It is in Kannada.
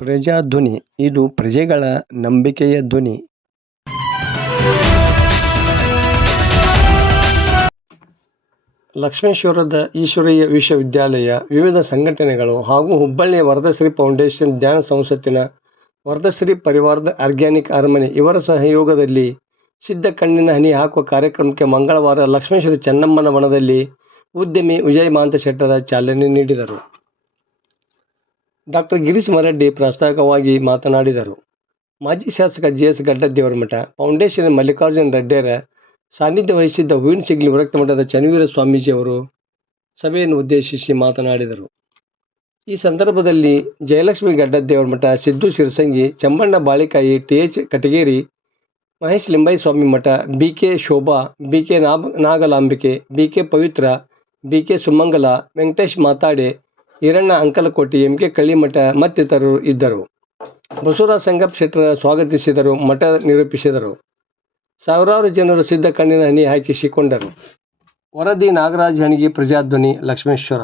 ಪ್ರಜಾಧ್ವನಿ ಇದು ಪ್ರಜೆಗಳ ನಂಬಿಕೆಯ ಧ್ವನಿ. ಲಕ್ಷ್ಮೇಶ್ವರದ ಈಶ್ವರೀಯ ವಿಶ್ವವಿದ್ಯಾಲಯ, ವಿವಿಧ ಸಂಘಟನೆಗಳು ಹಾಗೂ ಹುಬ್ಬಳ್ಳಿಯ ವರದಶ್ರೀ ಫೌಂಡೇಶನ್ ಧ್ಯಾನ ಸಂಸತ್ತಿನ ವರದಶ್ರೀ ಪರಿವಾರದ ಆರ್ಗ್ಯಾನಿಕ್ ಅರಮನೆ ಇವರ ಸಹಯೋಗದಲ್ಲಿ ಸಿದ್ಧ ಕಣ್ಣಿನ ಹನಿ ಹಾಕುವ ಕಾರ್ಯಕ್ರಮಕ್ಕೆ ಮಂಗಳವಾರ ಲಕ್ಷ್ಮೇಶ್ವರ ಚೆನ್ನಮ್ಮನ ವನದಲ್ಲಿ ಉದ್ಯಮಿ ವಿಜಯ ಮಹಾಂತ ಶೆಟ್ಟರ ಚಾಲನೆ ನೀಡಿದರು. ಡಾ. ಗಿರೀಶ್ ಮರಡ್ಡಿ ಪ್ರಾಸ್ತಾವಿಕವಾಗಿ ಮಾತನಾಡಿದರು. ಮಾಜಿ ಶಾಸಕ G. S. Gaddadevaramath foundation Mallikarjuna ರೆಡ್ಡಿಯವರ ಸಾನ್ನಿಧ್ಯ ವಹಿಸಿದ್ದ ಹೂವಿನಶಿಗ್ಲಿ ವಿರಕ್ತ ಮಠದ ಚನ್ನವೀರ ಸ್ವಾಮೀಜಿ ಅವರು ಸಭೆಯನ್ನು ಉದ್ದೇಶಿಸಿ ಮಾತನಾಡಿದರು. ಈ ಸಂದರ್ಭದಲ್ಲಿ Jayalakshmi Gaddadevaramath, Siddu Shirasangi, Chammanna Balikayi, T. H. Katageri, Mahesh Limbayi Swami Math, B. K. Shobha, B. K. Nagalambike, B. K. Pavitra, B. K. Sumangala, Venkatesh Matade, Iranna Ankalakoti, M. K. Kallimath ಮತ್ತಿತರರು ಇದ್ದರು. ಬಸವರಾಜ ಸಂಗಪ್ಪ ಶೆಟ್ಟರ ಸ್ವಾಗತಿಸಿದರು. ಮಠ ನಿರೂಪಿಸಿದರು. ಸಾವಿರಾರು ಜನರು ಸಿದ್ಧ ಕಣ್ಣಿನ ಹನಿ ಹಾಕಿಸಿಕೊಂಡರು. ವರದಿ ನಾಗರಾಜ ಹಣಗಿ, ಪ್ರಜಾಧ್ವನಿ, ಲಕ್ಷ್ಮೇಶ್ವರ.